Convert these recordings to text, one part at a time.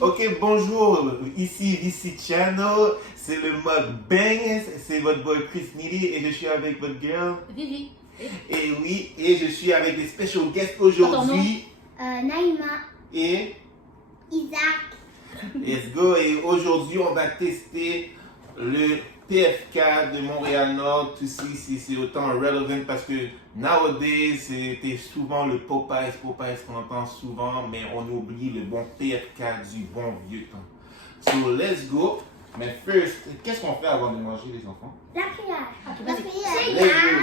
Ok, bonjour, ici VC Channel, c'est le mode Bang, c'est votre boy Chris Neely et je suis avec votre girl. Vivi. Et oui, et je suis avec des special guests aujourd'hui. Naïma. Et Isaac. let's go, et aujourd'hui on va tester le PFK de Montréal-Nord. Tout ceci, c'est autant relevant parce que nowadays, c'était souvent le Popeyes qu'on entend souvent, mais on oublie le bon PFK du bon vieux temps. So, let's go. Mais first, qu'est-ce qu'on fait avant de manger, les enfants? La prière. Ok, La vas-y. prière.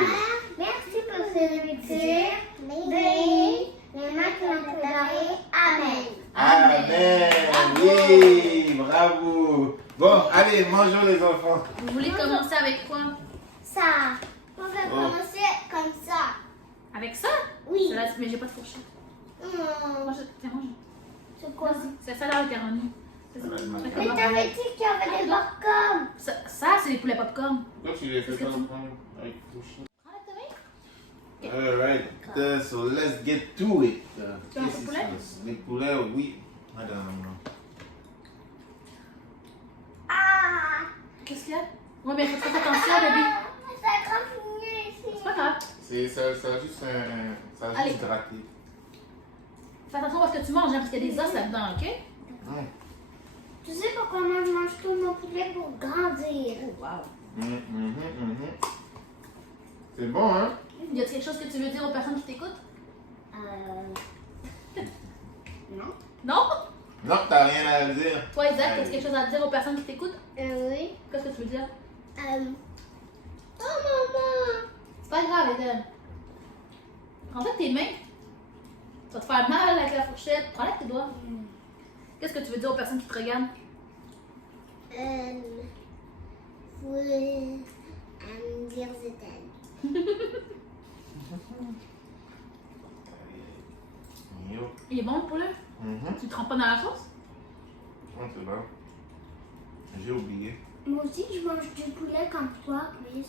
Merci pour ce nourriture. Bénis les mains qui l'ont préparé. Amen. Amen. Bravo. Yeah, bravo. Bon, allez, mangeons les enfants. Vous voulez commencer avec quoi? Ça. On va commencer comme ça. Avec ça? Oui. Là, mais j'ai pas de fourchette. Mange, tiens, mange. C'est quoi? Vas-y. C'est ça la macaroni. Mais t'avais dit qu'il y avait des popcorn. Ça, c'est les poulets popcorn. Pourquoi tu les fais Est-ce que pas tu- avec fourchette? Prends la tomate. Alright, so let's get to it. Tu veux un poulet? Les poulets, oui, madame. Ah. Qu'est-ce qu'il y a? Ouais, mais faut faire attention, bébé. Ça a graffiné ici. C'est pas grave. Ça a juste Allez. gratté. Fais attention à ce que tu manges, hein, parce qu'il y a des os là-dedans, ok? Tu sais pourquoi moi je mange tout mon poulet pour grandir? Oh, wow. C'est bon, hein? Y a-t-il quelque chose que tu veux dire aux personnes qui t'écoutent? Non. Non? Non, t'as rien à dire. Toi, Isaac, as-tu quelque chose à dire aux personnes qui t'écoutent? Oui. Qu'est-ce que tu veux dire? Oh maman. C'est pas grave, Eden. Prends-toi tes mains. Tu vas te faire mal avec la fourchette. Prends-la avec tes doigts. Qu'est-ce que tu veux dire aux personnes qui te regardent? Vous dire Zéten. Yo. Il est bon le poulet? Tu ne trempes pas dans la sauce? C'est bon. J'ai oublié. Moi aussi je mange du poulet comme toi, Chris.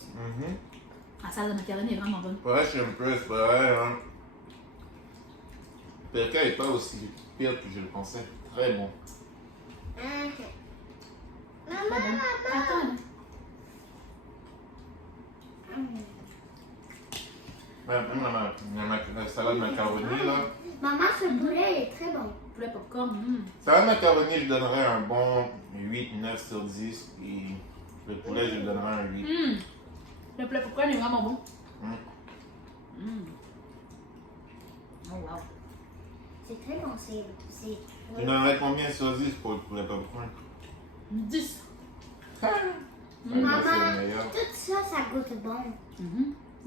La salade de macaroni est vraiment bonne. Ouais, je suis un peu, c'est vrai, hein. PK est pas aussi pire que je le pensais. Très bon. Maman, Très bon. Attends. Ouais, même la salade macaroni, là. Maman, ce poulet est très bon. Poulet popcorn. Salade macaroni, je donnerais un bon 8-9 sur 10. Et le poulet, je donnerais un 8. Le poulet popcorn est vraiment bon. Oh wow. C'est très bon, c'est. Tu donnerais combien sur 10 pour le poulet popcorn? 10. Ouais, Maman, là, c'est le meilleur. tout ça, ça goûte bon.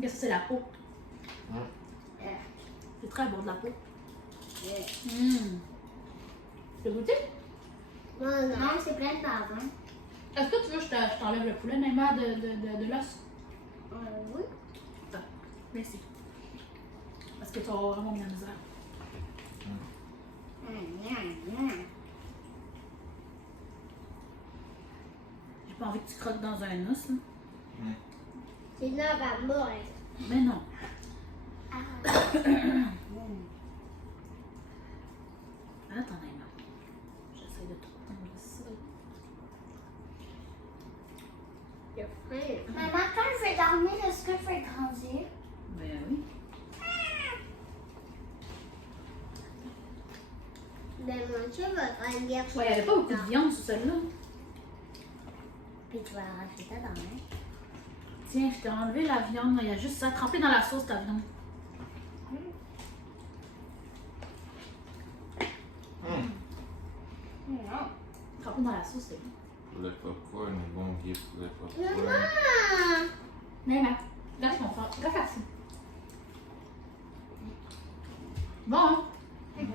Qu'est-ce que c'est la peau? Euh, C'est très bon de la peau. yeah. Tu veux goûter? Non, c'est plein de parfum. Est-ce que tu veux que je t'enlève le poulet, Neymar, de l'os? Oui. Attends, merci. Parce que tu auras vraiment bien la misère. J'ai pas envie que tu croques dans un os, là. Sinon, elle va mourir. Mais non. Attends, Neymar. J'essaie de tout enlever ça. Maman, quand je vais dormir, est-ce que je vais grandir? Ben oui. Ben, mon Dieu va grandir. Ouais, il n'y avait pas beaucoup de viande sur celle-là. Puis tu vas arracher ta dent, hein? Tiens, je t'ai enlevé la viande. Il y a juste ça. Trempé dans la sauce, ta viande. Non. Trempé dans la sauce, c'est bon. Poulet popcorn, un bon vieux poulet popcorn. Maman! Neymar, lâche mon frère. Regarde ça. Bon, hein?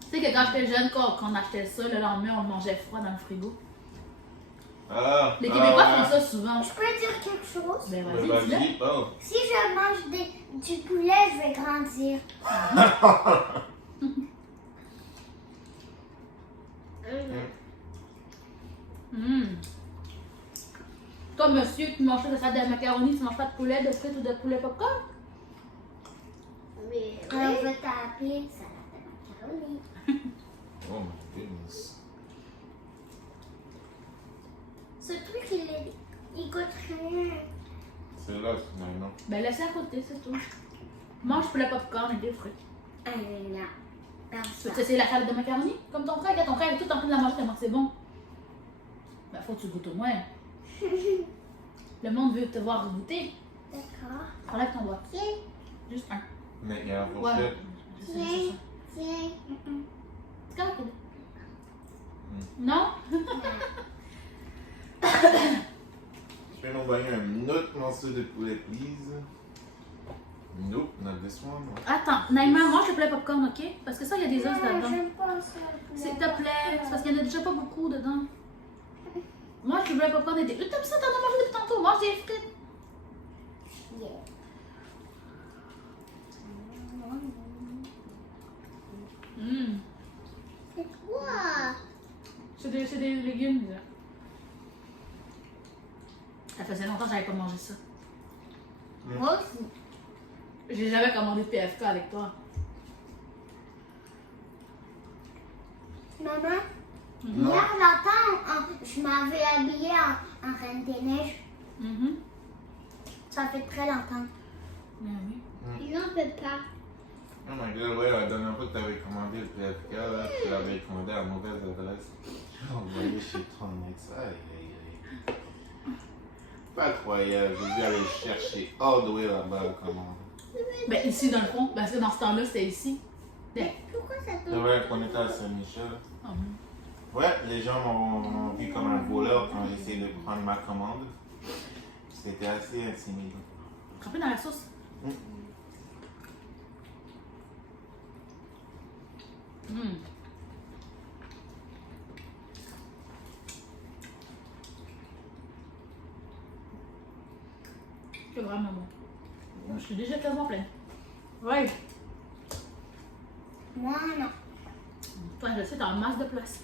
Tu sais que quand j'étais jeune, quand on achetait ça, le lendemain, on le mangeait froid dans le frigo. Les Québécois font ça souvent. Je peux dire quelque chose? Ben Ouais, vas-y, dis-le. vas-y, oh. Si je mange du poulet, je vais grandir. Toi, monsieur, tu manges de salade de macaroni, tu manges pas de poulet, de frites ou de poulet popcorn? Mais on va taper salade de macaroni. Ben laissez à côté, c'est tout. Mange poulet popcorn et des fruits. Non. Tu veux essayer la salade de macaroni? Comme ton frère, quand ton frère est tout en train de la manger tellement que c'est bon. Ben faut que tu goûtes au moins. Le monde veut te voir goûter. D'accord. Enlève ton doigt. Tiens, Juste un. Mais il y a la Ouais. fourchette. C'est tiens, ça. tiens. C'est correct. Non? Je vais m'envoyer un autre morceau de poulet, please. Nope, not this one. Attends, Naïma, mange le poulet popcorn, ok? Parce que ça, il y a des os Non, là-dedans. j'aime pas ça. S'il te plaît, c'est parce qu'il y en a déjà pas beaucoup dedans. Mange le poulet popcorn et des. T'as ça, t'en as mangé depuis tantôt. Mange des frites. Yeah. C'est quoi? C'est des légumes, là. Ça faisait longtemps que j'avais pas mangé ça. Moi aussi. J'ai jamais commandé de PFK avec toi. Maman, Non. hier longtemps, je m'avais habillée en Reine des Neiges. Ça fait très longtemps. Ben oui. Là, on peut pas. Oh my god, ouais, la dernière fois que tu avais commandé le PFK, là, tu l'avais commandé à la mauvaise adresse. J'ai envoyé chez Tronix. Aïe, aïe, aïe. Pas incroyable, j'ai dû aller le chercher all the way là-bas la commande. Ben ici, dans le fond, parce que dans ce temps-là, c'était ici. Ben. Pourquoi ça C'est peut vrai qu'on était à Saint-Michel. Oh. Ouais, les gens m'ont vu comme un voleur quand j'ai essayé de prendre ma commande. C'était assez intimidant. Trempé dans la sauce. C'est vraiment bon. Je suis déjà quasiment pleine. Ouais. Moi, non. Toi, je sais, t'as une masse de place.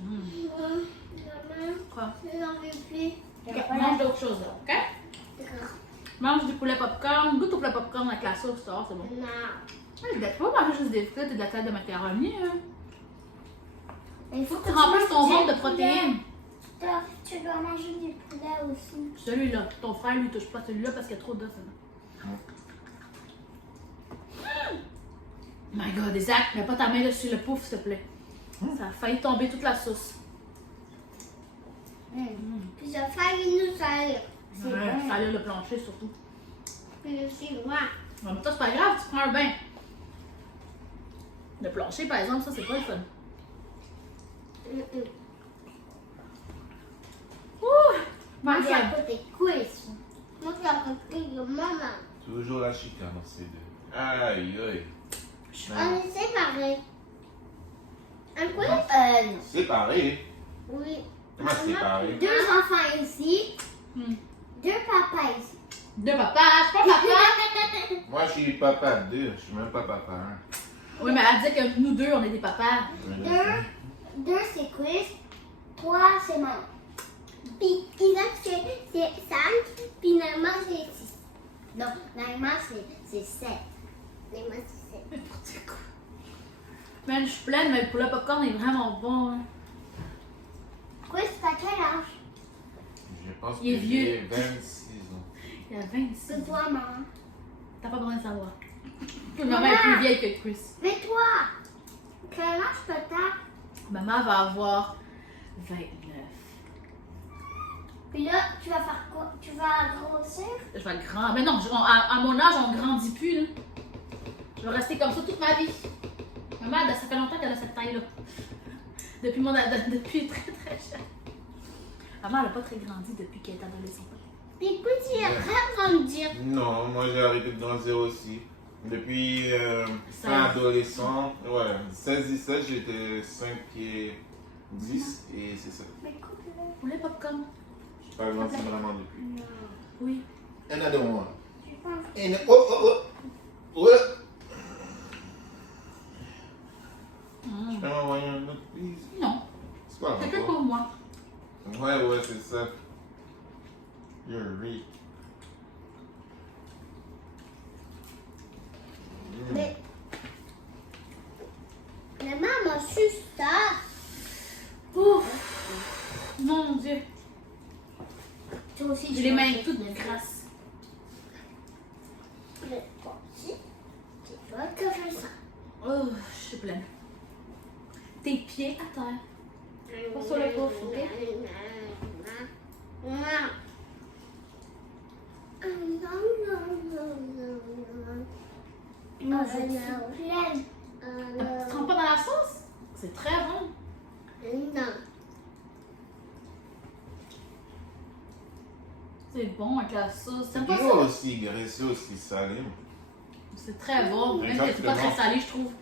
Maman, Quoi? je n'en veux plus. Ok, mange d'autres choses, là, ok? D'accord. Mange du poulet popcorn, goûte au poulet popcorn avec la sauce, ça va, c'est bon. Non. Ouais, tu peux pas manger juste des frites et de la salade de macaroni, hein. Il Faut que tu remplisses ton ventre de protéines. Tu dois manger du poulet aussi. Celui-là, ton frère lui touche pas celui-là parce qu'il y a trop d'os dedans. My god, Isaac, mets pas ta main dessus le pouf, s'il te plaît. Ça a failli tomber toute la sauce. Puis ça a failli nous salir. C'est Ouais, bon. ça allait le plancher surtout. Puis aussi, moi. Ouais, mais toi, c'est pas grave, tu prends un bain. Le plancher, par exemple, ça, c'est pas le fun. Ouh! Moi, My c'est à god. côté quiz. Moi, c'est à côté de maman. Toujours la chicane dans ces deux. Aïe, aïe. On est séparés. Un quiz? Séparés? Oui. Comment séparés? Deux enfants ici. Deux papas ici. Deux papas, je suis pas papa. Moi, je suis papa 2, je suis même pas papa 1. Oui, mais elle dit que nous deux, on est des papas. Deux, c'est quiz. Trois, c'est maman. Puis Isaac, c'est 5. Puis Naïma, c'est 6. Non, Naïma, c'est 7. Naïma, c'est 7. N'importe quoi. Man, je suis pleine, mais le poulet popcorn est vraiment bon. Hein. Quiz, t'as quel âge? Je pense Il est que vieux. j'ai 26 ans. Il a 26 C'est ans. toi, maman. T'as pas besoin de savoir. Maman est plus vieille que Chris. Mais toi, quel âge t'as? Maman va avoir 29. Puis là, tu vas faire quoi? Tu vas grossir? Je vais être grand. Mais non, à mon âge, on grandit plus. Là. Je vais rester comme ça toute ma vie. Maman, ça fait longtemps qu'elle a cette taille-là. Depuis très très jeune. Maman, elle n'a pas très grandi depuis qu'elle est adolescente. Puis tu es prêt à grandir. Non, moi j'ai arrêté de grandir aussi. Depuis fin 16. adolescent, ouais, 16-17, j'étais 5 pieds 10 et c'est ça. Mais coupe-le. Poulet popcorn. Je pas grandi vraiment depuis. Non. Oui. Another one. Je pense. Oh, oh, oh. Ouais. Je peux m'envoyer un autre, please? Non, C'est pas c'est que grave. pour moi. Ouais, c'est ça. You're right. Mais la maman suce ça. Ouf. Mon Dieu. Toi aussi, Oh, je suis pleine. Tes pieds à terre. Pas sur le pouf, ok? Moi, je suis pleine. Tu trempes pas dans la sauce? C'est très bon. Non. C'est bon avec la sauce. C'est T'aimes pas toujours ça? aussi graisseux, aussi salé. C'est très bon. Même que c'est pas Exactement. très salé, je trouve.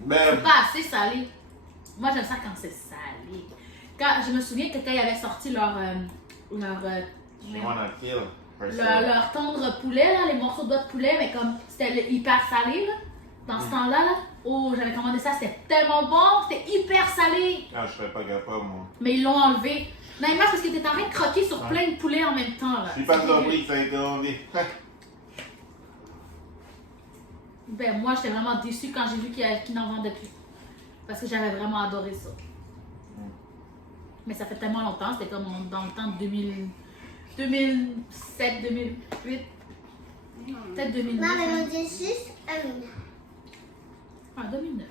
Ben, C'est pas assez salé. Moi, j'aime ça quand c'est salé. Je me souviens que quand ils avaient sorti leur tendre poulet, là, les morceaux de doigts de poulet, mais comme c'était hyper salé, là, dans ce temps-là, là, oh, j'avais commandé ça, c'était tellement bon, c'était hyper salé. ah, je serais pas capable, moi. Mais ils l'ont enlevé. Non, mais parce qu'il était en train de croquer sur plein de poulets en même temps. Là. Je suis pas surpris que ça a été enlevé. Ben, moi, j'étais vraiment déçue quand j'ai vu qu'ils n'en vendaient plus. Parce que j'avais vraiment adoré ça. Mais ça fait tellement longtemps, c'était comme dans le temps de 2007, 2008. Peut-être 2009. Maman, hein. on dit 6 Amina. Ah, 2009.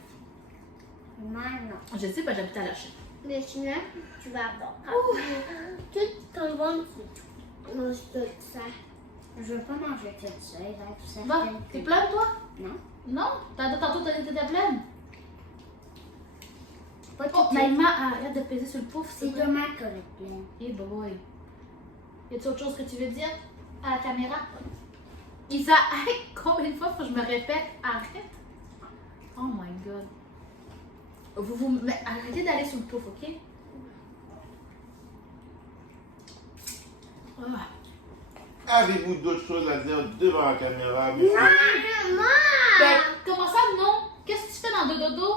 Maman. Je sais pas, j'habitais à la Chine. Mais sinon, tu vas avoir tout ton ventre. Mange tout ça. Je veux pas manger tout ça. Il va être tout ça. Va, t'es pleine, toi? Non. Non? Tantôt, t'étais pleine? Pas Oh, tout. Naïma, arrête de peser sur le pouf, C'est c'est demain qu'elle est pleine. Eh boy. Y a-t-il autre chose que tu veux dire à la caméra? Isa, arrête, combien de fois faut que je me répète? Arrête. Oh my god. Mais arrêtez d'aller sur le pouf, ok? Ah. Avez-vous d'autres choses à dire devant la caméra, monsieur? Maman! Ben, comment ça, non? Qu'est-ce que tu fais dans deux dodo?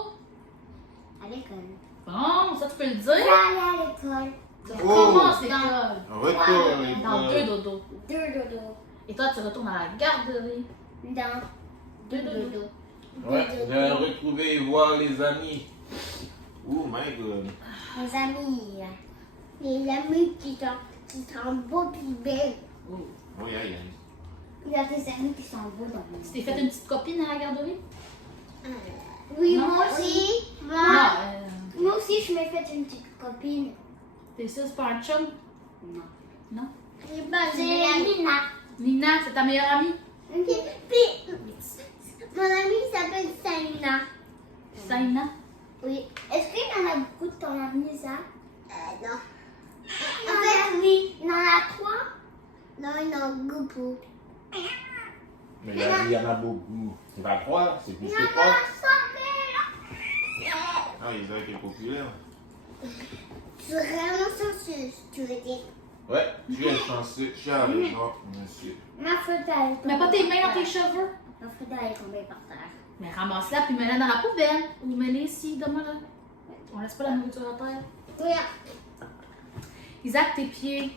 À l'école. Bon, ça tu peux le Je dire. vais aller à l'école. Tu Oh. recommences l'école. Retour Dans deux à l'école. dodos. 2 dodo. Et toi, tu retournes à la garderie. Dans 2 dodo. Ouais, vous allez retrouver et voir les amis. Oh my god. Les amis. Les amis qui sont beaux et belles. Oh. Oui, aïe, aïe. Il y a des amis qui sont beaux dans le Tu t'es fait une petite copine à la garderie? Oui, Non. moi aussi. Non. Moi aussi, je m'ai fait une petite copine. T'es sûre c'est pas un chum? Non. Non. C'est Nina. Nina, c'est ta meilleure amie? Puis, mon amie s'appelle Saina. Saina? Oui. Est-ce qu'il y en a beaucoup de ton ami, ça? Non. En fait, oui. Il y en a 3? Non, il y en a beaucoup. Mais il y en a beaucoup. C'est pas 3, c'est plus Il y que en 3. a 5. Ah, Isaac est populaire. Tu es vraiment chanceuse, tu veux dire. Ouais, tu es chanceux. Charles, monsieur. Ma faute elle est Mets pas tes mains dans tes cheveux. Ma faute elle est tombée par terre. Mais ramasse-la puis mets-la dans la poubelle. Ou mets-la ici, donne-moi là. On laisse pas la nourriture à terre. Oui. Isaac, tes pieds.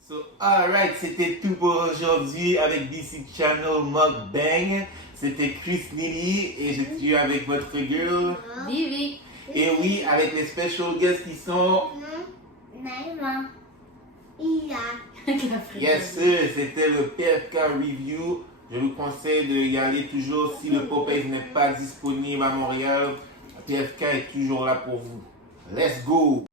So, alright, c'était tout pour aujourd'hui avec DC Channel Mukbang. C'était Chris Lily et je suis avec votre girl. Vivi. Et oui, avec les special guests qui sont. Naïma. Ila. Avec la frite. Yes, sir, c'était le PFK Review. Je vous conseille d'y aller toujours si le Popeyes n'est pas disponible à Montréal. PFK est toujours là pour vous. Let's go!